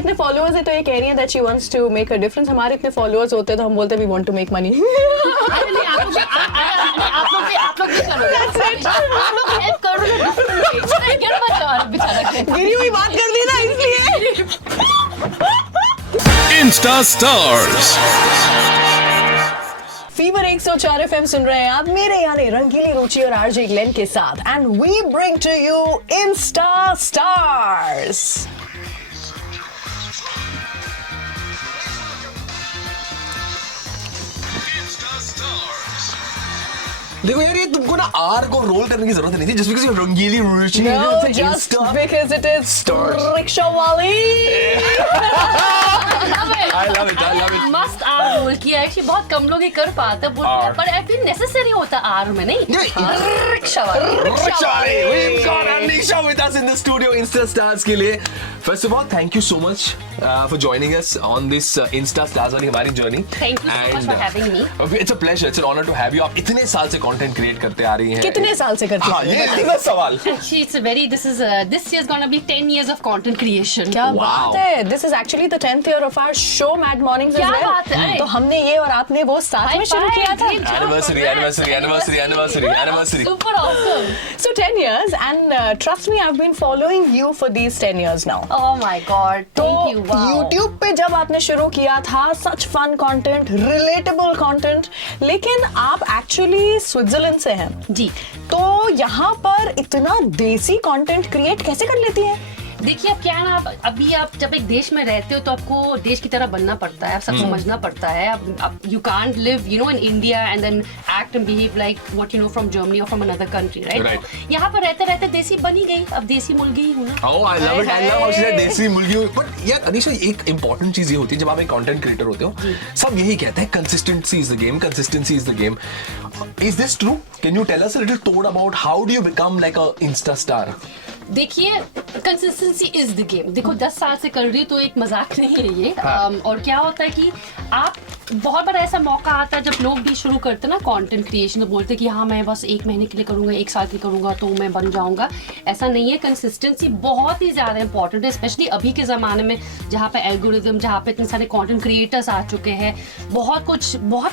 इतने फॉलोअर्स है तो ये कह रही है that she wants to make a difference. हमारे इतने फॉलोअर्स होते तो हम बोलते we want to make money. आप लोग भी करो. आप लोग हेल्प करो बेचारा. गिरी हुई बात कर दी ना इसलिए. इंस्टा स्टार्स फीवर 104 FM सुन रहे हैं आप मेरे यानी रंगीली रुचि और आरजे ग्लेन के साथ and we bring to you insta stars. देखो यार, ये तुमको ना आर को रोल करने की जरूरत नहीं थी. Just because you Rangili Ruchi. No, just because it is rickshaw wali. I love it. मस्त आर रोल किया है. बहुत कम लोग ही कर पाते हैं, पर आई फील नेसेसरी होता आर में नहीं. रिक्शा वाले. We've got Anisha with us in the studio Insta Stars के लिए. First of all, thank you so much for joining us on this Insta Stars वाली हमारी journey. Thank you so much for having me. It's a pleasure, it's an honor to have you. आप इतने साल से content create करते आ रही हैं. कितने साल से करती हाँ, हैं? ये बस सवाल. Actually, it's a very. This year's gonna be 10 years of content creation. क्या Wow. बात है. This is actually the 10th year of our show Mad Mornings as क्या well. बात है. तो हमने ये और आपने वो साथ में शुरू किया था. Anniversary. Super awesome. So 10 years and trust me, I've been following you for these 10 years now. Oh my God. तो Thank you. Wow. YouTube पे जब आपने शुरू किया था such fun content, relatable content, लेकिन आप actually स्विट्जरलैंड से हैं. जी. तो यहाँ पर इतना देसी कंटेंट क्रिएट कैसे कर लेती है? देखिए, अब क्या है ना, आप जब एक देश में रहते हो तो आपको देश की तरह बनना पड़ता है. आप सब समझना पड़ता है. आप you can't live in India and then act and behave like what you know from Germany और फ्रॉम अनदर कंट्री, राइट? यहाँ पर रहते रहते देसी बनी गई. अब देसी मुर्गी ही हूँ ना. Oh, I love it. I love how she said देसी मुर्गी. But यार अनीशा, एक important चीज ये होती है जब आप एक कंटेंट क्रिएटर होते हो, सब यही कहते हैं consistency is the game, consistency is the game. Is this true? Can you tell us a little told about how do you become like a Insta star? देखिए, कंसिस्टेंसी इज द गेम. देखो 10 साल से कर रही तो एक मजाक नहीं है ये. और क्या होता है कि आप बहुत बार ऐसा मौका आता है जब लोग भी शुरू करते हैं ना कंटेंट क्रिएशन, तो बोलते हैं कि हाँ मैं बस 1 महीने के लिए करूंगा, 1 साल के करूंगा तो मैं बन जाऊंगा. ऐसा नहीं है. कंसिस्टेंसी बहुत ही ज्यादा इंपॉर्टेंट है, स्पेशली अभी के जमाने में जहाँ पे एल्गोरिथम, जहाँ पे इतने सारे कंटेंट क्रिएटर्स आ चुके हैं, बहुत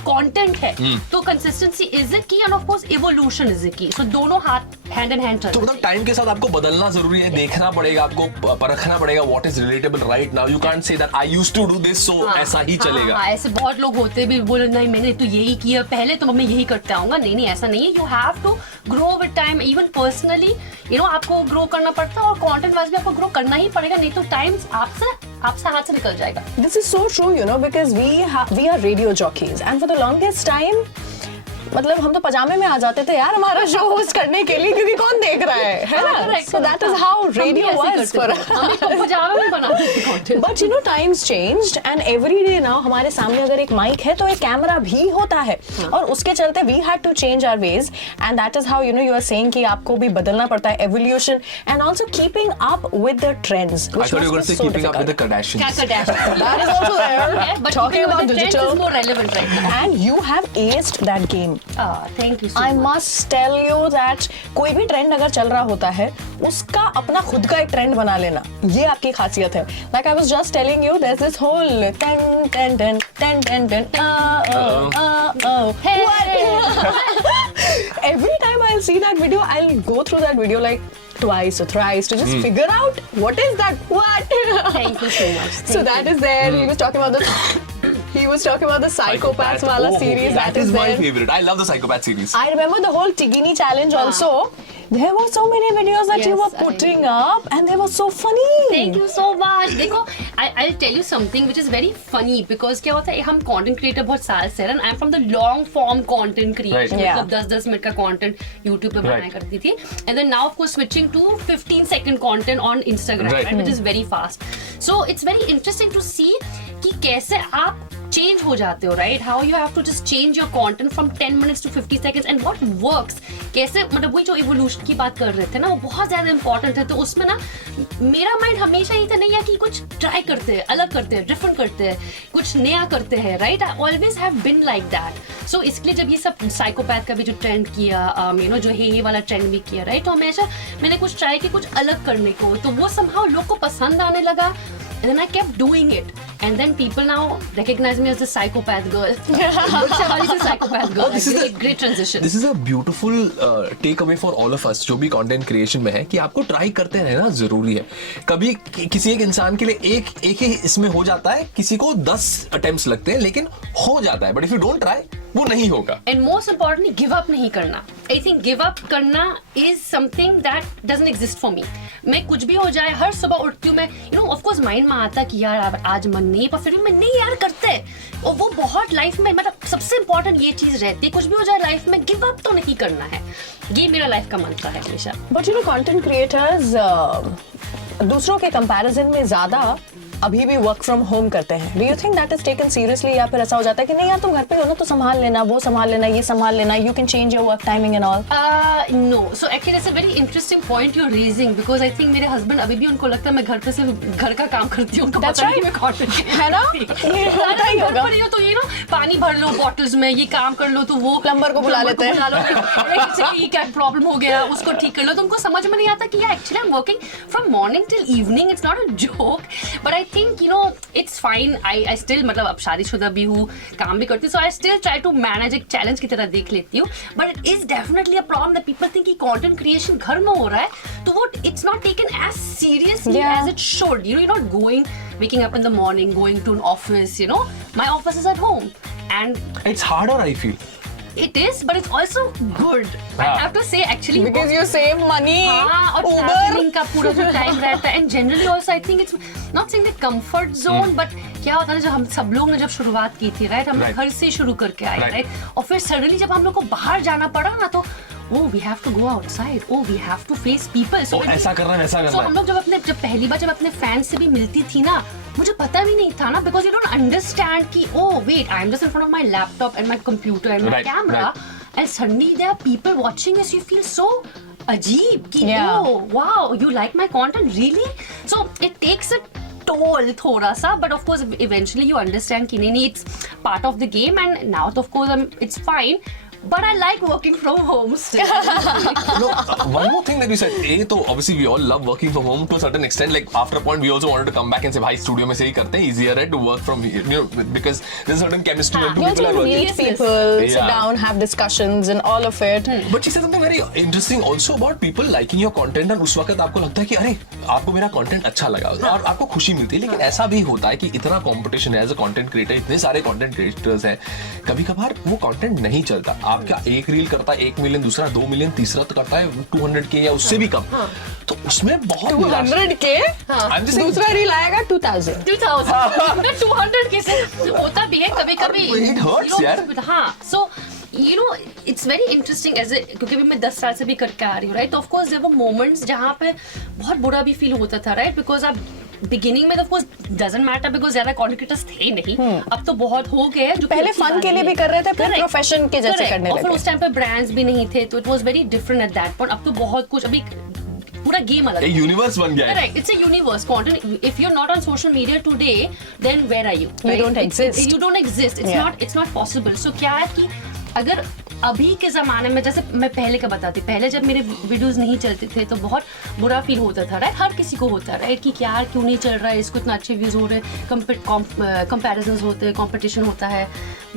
कंटेंट है. तो consistency is the key and of course evolution is the key. So दोनों हाथ हैंड इन हैंड तो मतलब टाइम के साथ आपको बदलना जरूरी है, देखना पड़ेगा, आपको परखना पड़ेगा what is relatable right now. You can't say that I used to do this so ऐसा ही चलेगा. ऐसे बहुत लोग होते भी बोले नहीं मैंने तो यही किया पहले तो मैं यही करते आऊंगा. नहीं, ऐसा नहीं है. You have to grow with time. Even personally आपको ग्रो करना पड़ता है और कंटेंट वाइज भी आपको ग्रो करना ही पड़ेगा, नहीं तो टाइम आपसे हाथ से निकल जाएगा. This is so true, because we are radio jockeys and for the longest time मतलब हम तो पजामे में आ जाते थे यार हमारा शो होस्ट करने के लिए, क्योंकि कौन देख रहा है ना. So that is how radio was for us. पजामे में बनाते थे content. But times changed and every day now हमारे सामने अगर एक माइक है तो एक कैमरा भी होता है और उसके चलते we had to change our ways and that is how you are saying कि आपको भी बदलना पड़ता है. Evolution and also keeping up with the trends. I thought you were going to say keeping up with the Kardashians. क्या Kardashians? That is also there. But Talking about the trends digital is more relevant right now. and you have aced that game. Thank you so I much. must tell you that कोई भी trend अगर चल रहा होता है उसका अपना खुद का एक ट्रेंड बना लेना, ये आपकी खासियत है. Like I was just telling you, there's this whole every time I'll see that video, I'll go through that video like twice or thrice to just figure out what is that. Thank you so much. So that is there. He was talking about the Psychopaths wala series. That is my there. favorite. I love the Psychopath series. I remember the whole Tigini challenge also. There were so many videos that you Yes, were putting up and they were so funny. Thank you so much. देखो, I'll tell you something which is very funny because क्या होता है, हम content creator बहुत साल से हैं and I'm from the long form content creation. Right. मतलब 10-10 मिनट का content YouTube पे बनाया करती थी and then now of course switching to 15-second content on Instagram, right? Which is very fast. So it's very interesting to see कि कैसे आप change हो जाते हो, right? How you have to just change your content from 10 minutes to 50 seconds and what works. कैसे, मतलब वही जो इवोल्यूशन की बात कर रहे थे ना, वो बहुत ज्यादा इंपॉर्टेंट है. तो उसमें ना मेरा माइंड हमेशा ही था नहीं यार कि कुछ ट्राई करते हैं, अलग करते हैं, डिफरेंट करते हैं, कुछ नया करते हैं, right? I always have been like that. So इसके लिए जब ये सब साइकोपैथ का भी जो ट्रेंड किया, जो हे वाला ट्रेंड भी किया, राइट? तो हमेशा मैंने कुछ ट्राई किया कुछ अलग करने को, तो वो समहाउ लोग को पसंद आने लगा. and then I kept doing it, and then people now recognize me as the psychopath girl. Shivali is a psychopath girl. this is Actually, the- great transition. This is a beautiful take away for all of us जो भी content creation में है कि आपको try करते रहना जरूरी है. कभी किसी एक इंसान के लिए एक ही इसमें हो जाता है, किसी को 10 अटेम्प्ट्स लगते हैं, लेकिन हो जाता है. But if you don't try वो नहीं होगा. And most importantly, give up नहीं करना. I think give up करना is something that doesn't exist for me. मैं कुछ भी हो जाए, हर सुबह उठती हूँ मैं, you know, of course mind में आता कि यार आज मन नहीं है, पर फिर भी मैं नहीं यार करते. और वो बहुत लाइफ में मतलब सबसे important ये चीज रहती है, कुछ भी हो जाए लाइफ में give up तो नहीं करना है. ये मेरा लाइफ का मंत्र है हमेशा. But you know content creators दूसरों के कंपैरिजन में ज्यादा अभी भी वर्क फ्रॉम होम करते हैं. Do you think that is taken seriously, या फिर ऐसा हो जाता है कि नहीं यार तुम घर पे हो ना तो संभाल लेना, वो संभाल लेना, ये संभाल लेना, you can change your work timing and all? No. So actually that's a very interesting point you're raising, because I think मेरे husband अभी भी उनको लगता है मैं घर पे सिर्फ घर का काम करती हूँ. उनको That's पता नहीं right. कि मैं content है ना? creator ये हूँ. होता ही घर होगा. पर ही हो तो ये ना पानी भर लो बॉटल्स में, ये काम कर लो, तो वो Plumber को बुला लेते हैं. बुला लो. Electricity क्या प्रॉब्लम हो गया उसको ठीक कर लो, तो उनको समझ में नहीं आता कि actually I am working from morning till evening. It's not a joke, but I think you know it's fine. I still मतलब अब शादीशुदा भी हूँ, काम भी करती हूँ, so I still try to manage, एक चैलेंज की तरह देख लेती हूँ. But it is definitely a problem that people think कि कंटेंट क्रिएशन घर में हो रहा है तो वो it's not taken as seriously Yeah. As it should. You know you not going waking up in the morning, going to an office, you know. My office is at home, and It's harder, I feel. it is, but it's also good. I have to say actually. Because you save money. हाँ, और Uber. Travelling का पूरा जो time रहता है, and generally also I think it's not saying that comfort zone, but क्या होता है ना, जब हम सब लोग ने जब शुरुआत की थी, राइट, हम Right. घर से शुरू करके आए, Right. राइट, और फिर सडनली जब हम लोग को बाहर जाना पड़ा ना, तो we have to go outside, we have to face people. So when ऐसा करना है, वैसा so करना हम है. लोग जब पहली बार जब अपने फैंस से भी मिलती थी ना, मुझे पता भी नहीं था ना, बिकॉज यू डोंट अंडरस्टैंड कि wait, I am just in front of my laptop and my computer and my Right, camera, right. And suddenly there are people watching us. You feel so अजीब कि Yeah. Wow, you like my content really. So it takes a toll थोड़ा सा, but of course eventually you understand कि नहीं, it's part of the game, and now of course it's fine. But I like working from home still. No, one more thing that you said. तो obviously we all love working from home to a certain extent. Like after a point, we also wanted to come back and say, भाई studio में से ही करते हैं, easier है to work from here, you know, because there's a certain chemistry when two You people also are working. meet Yes, yes. people, sit Yeah. down, have discussions and all of it. But she said something very interesting also about people liking your content, और उस वक्त आपको लगता है कि अरे आपको मेरा content अच्छा लगा और आपको खुशी मिलती है. लेकिन ऐसा भी होता है कि इतना competition है as a content creator, इतने सारे content creators हैं, कभी कभार वो content नहीं चलता. आपका एक रील करता है 1 मिलियन, दूसरा 2 मिलियन, तीसरा तो करता है 200K या उससे भी कम. तो उसमें बहुत निराशा. 200K. I'm just saying- दूसरा रील आएगा 2000. 2000 200 के से होता भी है कभी कभी. It hurts, यार. हाँ, so you know it's very interesting as a, क्योंकि भी मैं 10 साल से भी करके आ रही हूँ, राइट, तो of course there were moments जहाँ पे बहुत बुरा भी फील होता था, राइट, बिकॉज अब बिगिनिंग में of course doesn't matter because ज्यादा कंटेंट क्रिएटर्स थे नहीं. अब तो बहुत हो गए हैं जो पहले अच्छी fun बात के लिए है. भी कर रहे थे, फिर Correct. profession के जैसे Correct. करने और फिर लगे. उस टाइम पे ब्रांड्स भी नहीं थे, तो it was very different at that point. अब तो बहुत कुछ, अभी पूरा गेम अलग एक है. यूनिवर्स बन गया है. Correct. It's a universe. Content. If you're not on social media today, then where are you? You don't exist. You don't exist. It's Yeah. not. It's not possible. So क्या है कि अगर अभी के ज़माने में, जैसे मैं पहले का बताती, पहले जब मेरे वीडियोस नहीं चलते थे तो बहुत बुरा फील होता था, राइट, हर किसी को होता है, राइट, कि यार क्यों नहीं चल रहा है, इसको इतना अच्छे व्यूज हो रहे हैं, कंपैरिजन्स होते हैं, कंपटीशन होता है.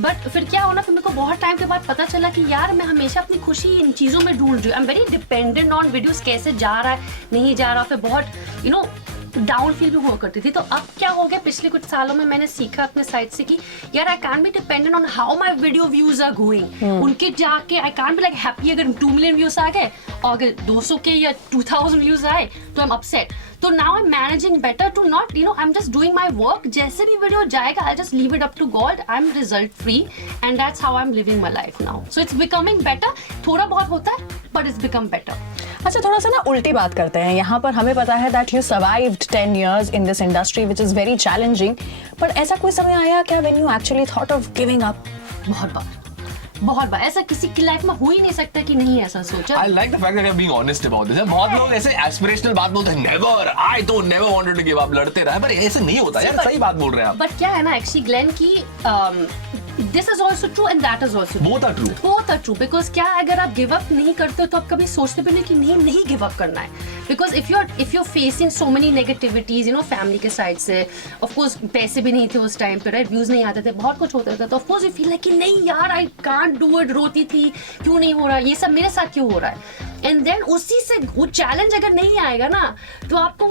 बट फिर क्या होना, फिर मेरे को बहुत टाइम के बाद पता चला कि यार मैं हमेशा अपनी खुशी इन चीज़ों में ढूंढ रही हूँ. I am very dependent on videos, कैसे जा रहा है नहीं जा रहा, फिर बहुत यू नो डाउन फील भी हुआ करती थी. तो अब क्या हो गया, पिछले कुछ सालों में मैंने सीखा अपने साइड से कि यार I can be dependent on how my video views are going. उनके जाके I can be like happy अगर 2 मिलियन व्यूज आ गए, और अगर 200 के या 2000 व्यूज आए तो आई एम अपसेट. तो now I am managing better to not, you know, I am just doing my work. जैसे भी वीडियो जाएगा I just leave it up to God. I am result free and that's how I am living my life now. So it's becoming better. थोड़ा बहुत होता है but it's become better. अच्छा, थोड़ा सा ना उल्टी बात करते हैं. यहाँ पर हमें पता है that you survived 10 years in this industry, which is very challenging. पर ऐसा कोई समय आया क्या when you actually thought of giving up? बहुत बार ऐसा किसी की लाइफ में हो ही नहीं सकता कि नहीं ऐसा सोचा. I like the fact that you're being honest about this. बहुत लोग ऐसे aspirational बात बोलते हैं, never, I don't never wanted to give up, लड़ते रहे, पर ऐसे नहीं होता यार, सही बात बोल रहे हैं आप. बट क्या है ना एक्चुअली ग्लेन की this is also true and that is also Both are true. Both are true because क्या अगर आप गिव अप नहीं करते हो तो आप कभी सोचते भी नहीं कि नहीं गिव अप करना है because if you facing so many negativities you know family के साइड से ऑफ कोर्स पैसे भी नहीं थे उस टाइम पे राइट व्यूज नहीं आते थे बहुत कुछ होता था तो of course you feel like कि नहीं यार आई कांट डू इट रोती थी क्यों नहीं हो रहा ये सब मेरे साथ क्यों हो रहा है एंड देन उसी से वो चैलेंज अगर नहीं आएगा ना तो आपको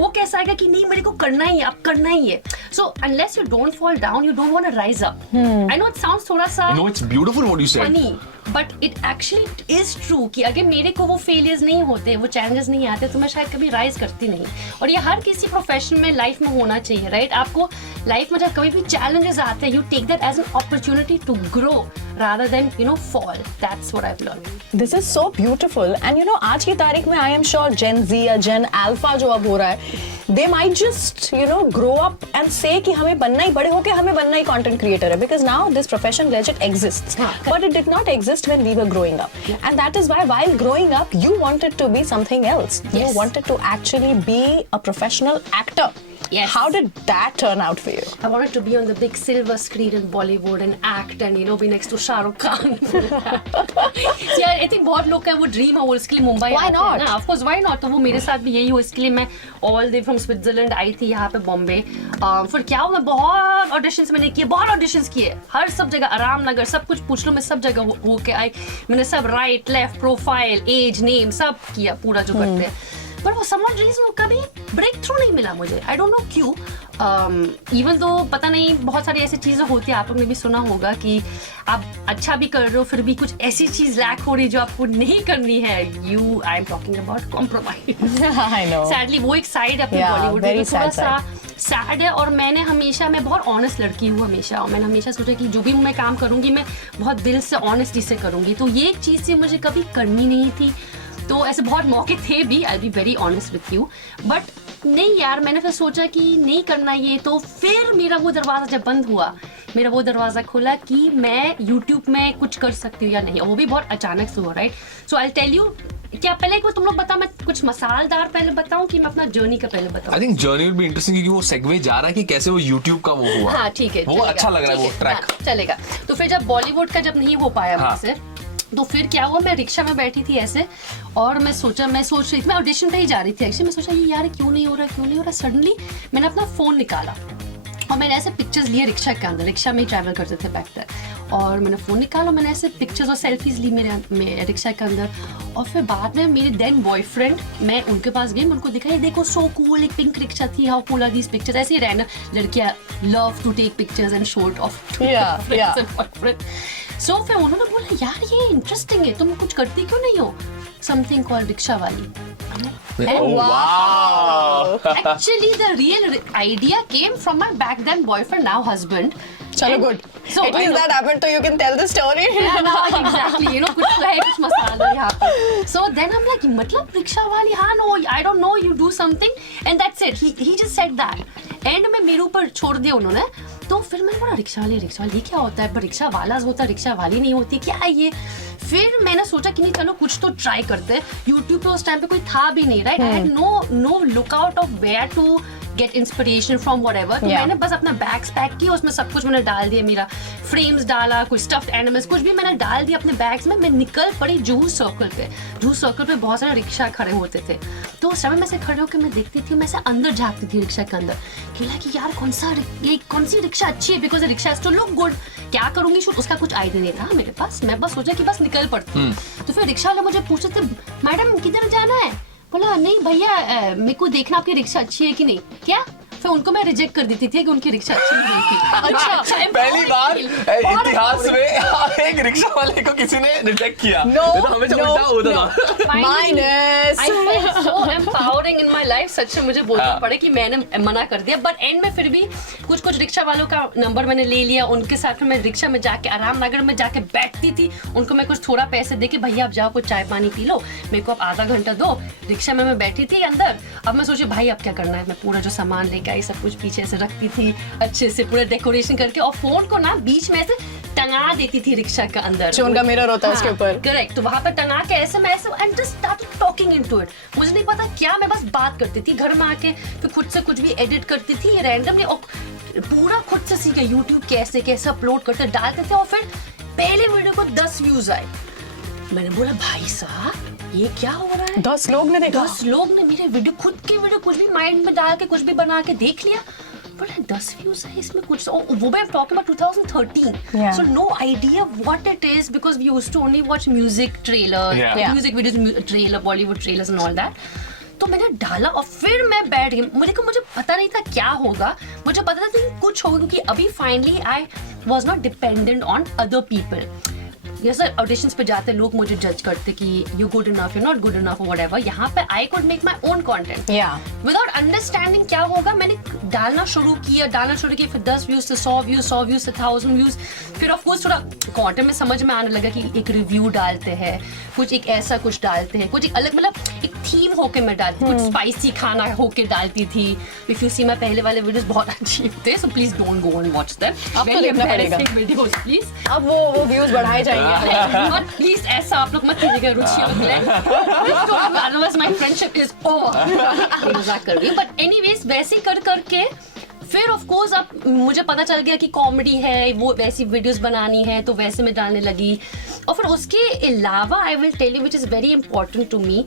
वो कैसा आएगा कि नहीं मेरे को करना ही है अब करना ही है so unless you don't fall down you don't want to rise up I know it sounds थोड़ा सा No, it's beautiful what you said. funny but it actually is true कि अगर मेरे को वो फेलियर्स नहीं होते वो चैलेंजेस नहीं आते तो मैं शायद कभी राइज करती नहीं और ये हर किसी प्रोफेशन में लाइफ में होना चाहिए राइट आपको लाइफ में जब कभी भी चैलेंजेस आते हैं you take that as an opportunity to grow rather than you know fall that's what I've learned. This is so beautiful and you know आज की तारीख में I am sure Gen Z या Gen Alpha जो अब हो रहा है they might just you know grow up and say कि हमें बनना ही बड़े होके हमें बनना ही content creator है because now this profession legit exists but it did not exist when we were growing up and that is why while growing up you wanted to be something else you Yes. wanted to actually be a professional actor. Yes. How did that turn out for you? I wanted to be on the big silver screen in Bollywood and act and you know be next to Shah Rukh Khan. See, I think बहुत लोग का वो dream है वो इसके लिए Mumbai Why आते हैं not? ना of course why not तो वो मेरे साथ भी यही हुआ इसके लिए मैं all the way from Switzerland आई थी यहाँ पे बॉम्बे फिर क्या हुआ मैं बहुत ऑडिशंस मैंने किए बहुत ऑडिशंस किए हर सब जगह आराम नगर सब कुछ पूछ लो मैं सब जगह हो के आई मैंने सब right left profile as name सब किया पूरा जो करते हैं पर वो समवन रीजन कभी ब्रेक थ्रू नहीं मिला मुझे आई डोंट नो क्यों इवन दो पता नहीं बहुत सारी ऐसी चीजें होती है आप लोगों ने भी सुना होगा कि आप अच्छा भी कर रहे हो फिर भी कुछ ऐसी चीज लैक हो रही है जो आपको नहीं करनी है you I am talking about compromise I know. Sadly वो एक साइड अपने Yeah, बॉलीवुड very में थोड़ा sad सा सैड है और मैं बहुत ऑनेस्ट लड़की हूँ हमेशा और मैंने हमेशा सोचा कि जो भी मैं काम करूंगी मैं बहुत दिल से ऑनेस्टी से करूंगी तो ये एक चीज से मुझे कभी करनी नहीं थी तो ऐसे बहुत मौके थे भी I be very honest with you but नहीं यार मैंने फिर सोचा कि नहीं करना ये तो फिर मेरा वो दरवाज़ा जब बंद हुआ मेरा वो दरवाज़ा खुला कि मैं YouTube में कुछ कर सकती हूँ या नहीं और वो भी बहुत अचानक से हुआ right so I tell you क्या पहले एक बार तुम लोग बताओ मैं कुछ मसालेदार पहले बताऊं कि मैं अपना जर्नी का पहले बताऊं I think journey will be interesting क्योंकि वो सेगवे जा रहा है कि कैसे वो YouTube का वो हुआ हाँ ठीक है वो चलेगा, अच्छा लग रहा है ठीक वो ट्रैक हाँ, चलेगा तो फिर जब बॉलीवुड का जब नहीं हो पाया हाँ. मुझसे तो फिर क्या हुआ मैं रिक्शा में बैठी थी ऐसे और मैं सोच रही थी मैं ऑडिशन पे ही जा रही थी एक्चुअली मैं सोचा ये यार क्यों नहीं हो रहा सडनली मैंने अपना फोन निकाला और मैंने ऐसे पिक्चर्स लिए रिक्शा के अंदर रिक्शा में ही ट्रैवल करते थे बैक तक और मैंने फ़ोन निकाला मैंने ऐसे पिक्चर्स और सेल्फीज ली मेरे रिक्शा के अंदर और फिर बाद में मेरे देन बॉयफ्रेंड मैं उनके पास गई उनको दिखाई देखो सो कूल एक पिंक रिक्शा थी how cool are these pictures ऐसे ही रैंडम लड़कियां love to take pictures and show it off boyfriend so फिर उन्होंने बोला यार ये इंटरेस्टिंग है तुम कुछ करती क्यों नहीं हो समथिंग कॉल्ड रिक्शा वाली wow Actually, the real idea came from my back then boyfriend, now husband. Chalo, And- good. So, At I least know- that happened so you can tell the story. Yeah, no, exactly. You know, कुछ तो है कुछ मसाला यहाँ पे. So then I'm like, मतलब rickshaw वाली हाँ no, I don't know, you do something, and that's it. He just said that. End में मेरे ऊपर छोड़ दिया उन्होंने. तो फिर मैंने बोला रिक्शा वाली ये क्या होता है पर रिक्शा वाला होता है रिक्शा वाली नहीं होती क्या है ये फिर मैंने सोचा कि नहीं चलो कुछ तो ट्राई करते यूट्यूब पे उस टाइम पे कोई था भी नहीं right I had no look out of where to get inspiration from whatever तो मैंने बस अपना बैग्स पैक किया उसमें सब कुछ मैंने डाल दिया मेरा फ्रेम्स डाला कुछ स्टफ्ड एनिमल्स कुछ भी मैंने डाल दिया अपने बैग्स में मैं निकल पड़ी जूहू सर्कल पे बहुत सारे रिक्शा खड़े होते थे तो उस समय मैं से खड़े होकर मैं देखती थी मैं से अंदर झाँकती थी रिक्शा के अंदर कि यार कौन सी रिक्शा अच्छी है because rickshaw is to look good क्या करूंगी शूट उसका कुछ आइडिया नहीं था मेरे पास मैं बस सोचा कि बस निकल पड़ती तो फिर रिक्शा वाले मुझे पूछे थे मैडम किधर जाना है बोला नहीं भैया मेरे को देखना आपकी रिक्शा अच्छी है कि नहीं क्या फिर उनको मैं रिजेक्ट कर देती थी कि उनकी रिक्शा अच्छी नहीं थी अच्छा पहली बार इतिहास में एक रिक्शा वाले को किसी ने रिजेक्ट किया No, तो हमेशा no, उल्टा होता no. था Minus. I felt so empowering in my life सच में मुझे बोलना हाँ. पड़े कि मैंने मना कर दिया बट एंड में फिर भी कुछ रिक्शा वालों का नंबर मैंने ले लिया उनके साथ में मैं रिक्शा में जाके आराम नगर में जाके बैठती थी उनको मैं कुछ थोड़ा पैसे दे के भैया आप जाओ कुछ चाय पानी पी लो मेरे को आप आधा घंटा दो रिक्शा में मैं बैठी थी अंदर अब मैं सोची भाई अब क्या करना है मैं पूरा जो सामान लेके आई सब कुछ पीछे से रखती थी अच्छे से पूरा डेकोरेशन करके और फोन को ना बीच में से टंगा देती थी रिक्शा के अंदर जो उनका मिरर होता है उसके ऊपर करेक्ट तो वहां पर टंगा के ऐसे मैं ऐसे and just started talking into it मुझे नहीं पता क्या मैं बस बात करती थी घर में आके फिर खुद से कुछ भी एडिट करती थी रैंडमली और पूरा खुद से सीखा यूट्यूब कैसे अपलोड करते डालते थे, और फिर पहले वीडियो को 10 व्यूज आए। मैंने बोला भाई साहब ये क्या हो रहा है, 10 लोग ने देखा, 10 लोग ने मेरे वीडियो, खुद की वीडियो कुछ भी माइंड में डाल के कुछ भी बना के देख लिया, बोला 10 व्यूज है इसमें कुछ, वो भी talking about 2013, Yeah. so no idea what it is because we used to only watch music trailer, Yeah. music videos, trailer, Bollywood trailers and all that. तो मैंने डाला और फिर मैं बैठ गई, मुझे पता नहीं था क्या होगा, मुझे पता था कि कुछ होगा, क्योंकि अभी finally I was not dependent on other people. जैसे ऑडिशंस पे जाते लोग मुझे जज करते कि you good enough, you not good enough, whatever. यहाँ पे I could make my own content without understanding क्या होगा। मैंने डालना शुरू किया, फिर 10 व्यूज से 100 व्यूज, 100 व्यूज से 1000 व्यूज। फिर ऑफ कोर्स थोड़ा कंटेंट में समझ में आने लगा कि एक रिव्यू डालते हैं, कुछ एक ऐसा कुछ डालते हैं, कुछ एक अलग, मतलब एक थीम होके मैं डालती, कुछ स्पाइसी खाना होके डालती थी। इफ यू सी माय पहले वाले वीडियोस बहुत अजीब थे, so please don't go and watch them. आपको देखना पड़ेगा वीडियोस प्लीज, अब वो व्यूज बढ़ाए जाएंगे। प्लीज ऐसा आप लोग मत कीजिएगा, Ruchi otherwise my friendship is over. मजाक कर रही हूँ, बट एनीवेज वैसे कर करके फिर ऑफ कोर्स अब मुझे पता चल गया कि कॉमेडी है, वो वैसी वीडियोस बनानी है, तो वैसे मैं डालने लगी। और फिर उसके अलावा I will tell you which is very important to me,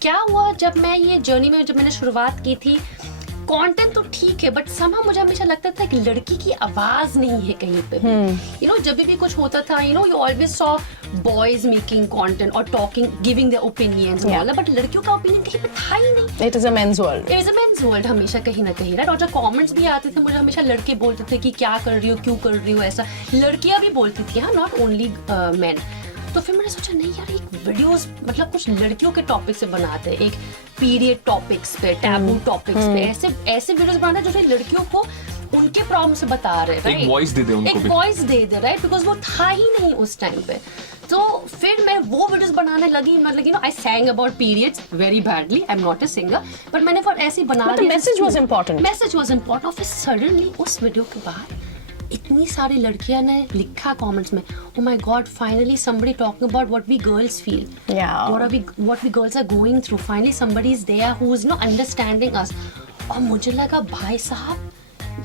क्या हुआ जब मैं ये जर्नी में, जब मैंने शुरुआत की थी, कंटेंट तो ठीक है, बट somehow मुझे हमेशा लगता था कि लड़की की आवाज नहीं है कहीं पे। यू नो जब भी कुछ होता था, you know you always saw boys making content और talking, giving their opinions, but लड़कियों का ओपिनियन कहीं पे था ही नहीं। It is a men's world, it is a men's world हमेशा कहीं ना कहीं, राइट। और जब कमेंट्स भी आते थे, मुझे हमेशा लड़के बोलते थे कि क्या कर रही हो, क्यों कर रही हो, ऐसा लड़कियां भी बोलती थी, हाँ, नॉट ओनली मेन। तो फिर मैंने सोचा नहीं यार, एक वीडियोस मतलब कुछ लड़कियों के टॉपिक से बनाते हैं, एक पीरियड टॉपिक्स पे, टैबू टॉपिक्स पे, ऐसे वीडियोस बनाते हैं जो लड़कियों को उनके प्रॉब्लम से बता रहे हैं, एक वॉइस दे दे उनको, एक voice they they, right, because वो था ही नहीं उस टाइम पे। तो फिर मैं वो वीडियोस बनाने लगी, मतलब you know I सैंग about periods very badly, I am not a singer, but मैंने फिर ऐसे बना दिया, message was important, message was important. और फिर सडनली उस वीडियो के बाद इतनी सारी लड़कियां ने लिखा कमेंट्स में, oh my god, finally somebody talking about what we girls feel, what we girls are going through, finally somebody is there who is understanding us। और मुझे लगा भाई साहब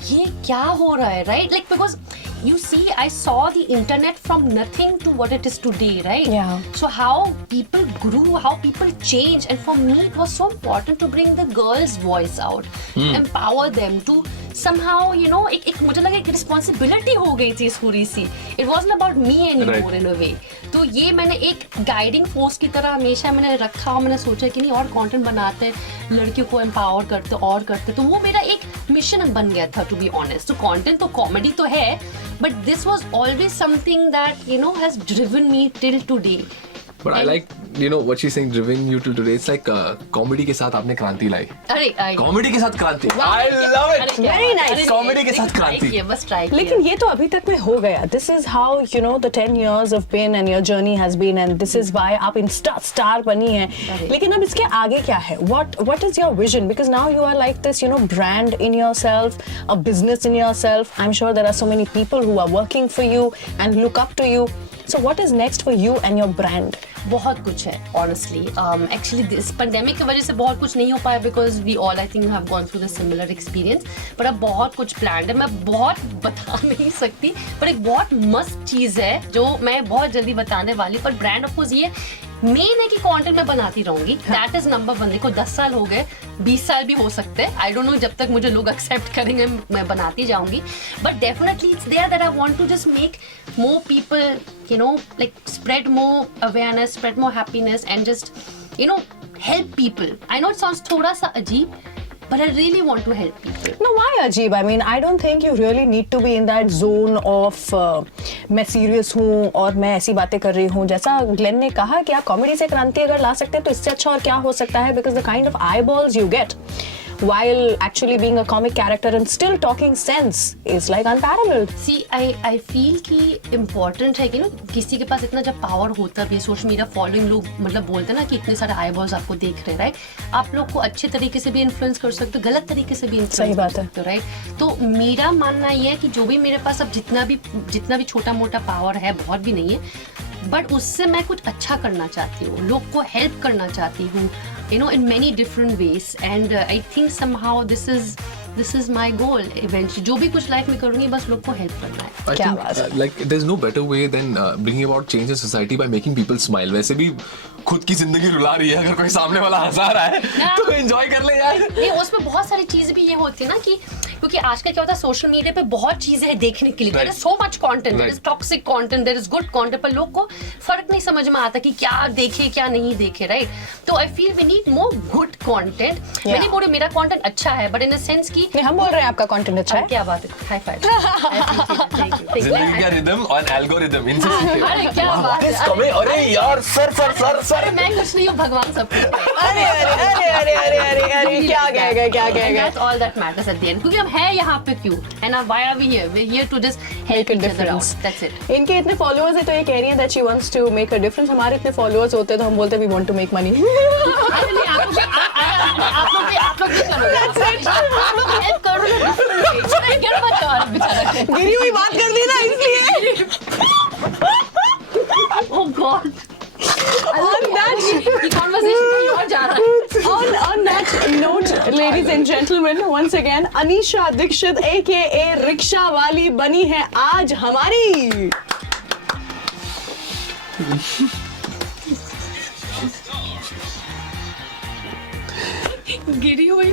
ये क्या हो रहा है, right? Like because you see, I saw the internet from nothing to what it is today, right? Yeah. So how people grew, how people changed, and for me it was so important to bring the girls' voice out, empower them to somehow, you know, एक मुझे लगा एक responsibility हो गई थी इस पूरी सी। It wasn't about me anymore in a way। तो ये मैंने एक गाइडिंग फोर्स की तरह हमेशा मैंने रखा, और मैंने सोचा कि नहीं और कंटेंट बनाते, लड़कियों को एम्पावर करते और करते, तो वो मेरा एक मिशन बन गया था, टू बी ऑनेस्ट। तो कंटेंट तो कॉमेडी तो है, but this was always something that you know has driven me till today. But I like, you know, what she's saying, driven you till today. It's like comedy के साथ आपने क्रांति लाई। अरे comedy के साथ क्रांति। Wow. I love it. Very nice. Comedy के साथ क्रांति। बस ट्राई किया। लेकिन ये तो अभी तक में हो गया। This is how you know the 10 years have been and your journey has been, and this is why आप इंस्टा स्टार बनी हैं। लेकिन अब इसके आगे क्या है? What is your vision? Because now you are like this, you know, brand in yourself, a business in yourself. I'm sure there are so many people who are working for you and look up to you. So what is next for you and your brand? बहुत कुछ है honestly. Actually इस pandemic की वजह से बहुत कुछ नहीं हो पाया, because we all I think have gone through the similar experience, पर अब बहुत कुछ प्लान्ड है। मैं बहुत बता नहीं सकती, पर एक बहुत मस्त चीज़ है जो मैं बहुत जल्दी बताने वाली। पर ब्रांड ऑफ कोर्स ये मेन है कि कंटेंट मैं बनाती रहूंगी, दैट इज नंबर 1। देखो 10 साल हो गए, 20 साल भी हो सकते हैं, आई डोंट नो, जब तक मुझे लोग एक्सेप्ट करेंगे मैं बनाती जाऊंगी। But definitely it's there that I want to just make more people, you know, like spread more awareness, spread more happiness, and just, you know, help people. I know it sounds thoda sa ajeeb, but I really want to help people. No, why Ajib? I mean, I don't think you really need to be in that zone of मैं serious हूँ और मैं ऐसी बातें कर रही हूँ। जैसा ग्लेन ने कहा कि आप कॉमेडी से क्रांति अगर ला सकते हैं तो इससे अच्छा और क्या हो सकता है, because the kind of eyeballs you get while actually being a comic character and still talking sense is like unparalleled. See, I feel कि important है कि ना किसी के पास इतना जब पावर होता भी है, सोशल मीडिया फॉलोइंग, लोग मतलब बोलते हैं ना कि इतने सारे आईबॉल्स आपको देख रहे हैं, राइट? आप लोग को अच्छे तरीके से भी इन्फ्लुएंस कर सकते हो, गलत तरीके से भी इन्फ्लुएंस कर सकते हो, राइट? तो मेरा मानना ये है कि जो भी मेरे पास अब जितना भी छोटा मोटा पावर है, बहुत भी नहीं है, बट उससे मैं कुछ अच्छा करना चाहती हूँ, लोग को हेल्प करना चाहती हूँ, you know, in many different ways, and I think somehow this is this is my goal eventually, जो भी कुछ लाइफ में करूंगी बस लोग को हेल्प करना है. I क्या think, बात है. like there's no better way than bringing about change in society by making people smile. वैसे भी खुद की जिंदगी रुला रही है, अगर कोई सामने वाला हंसा रहा है तो एंजॉय कर ले यार. नहीं, उसमें बहुत सारी चीजें भी ये होती है ना कि क्योंकि आजकल क्या होता है सोशल मीडिया पे बहुत चीजें हैं देखने के लिए. There is so much content, there is toxic content, there is good content, पर लोग को फर्क नहीं समझ में आता कि क्या देखे क्या नहीं देखे, राइट? तो I feel we need more good content. मैं नहीं बोल रही मेरा कंटेंट अच्छा है, बट इन द सेंस कि नहीं, हम बोल रहे हैं आपका कंटेंट अच्छा है. क्या बात है, हाई फाइव. जिंदगी का रिदम और एल्गोरिदम इनसे सीखे. अरे क्या बात है. अरे यार सर मैं कुछ नहीं हूँ, भगवान सब कुछ है. अरे अरे अरे अरे अरे अरे अरे क्या कहेगा क्या And कहेगा. that's all that matters at the end. क्योंकि हम हैं यहाँ पे क्यों? And why are we here? We're here to just help Make a each other out. difference. That's it. इनके इतने फॉलोअर्स है तो ये कह रही है that she wants to make a difference. हमारे इतने फॉलोअर्स होते तो हम बोलते we want to make money. अरे नहीं, आप लोग भी करोगे. आप लोग भी help करोगे. क्या बता रहे बेचारा. गिरी हुई बात कर दी ना इसलिए. Oh God. On that ये conversation कहीं और जा रहा है. on that note, ladies and gentlemen, once again, Anisha Dixit AKA रिक्शा वाली बनी है आज हमारी. गिरी हुई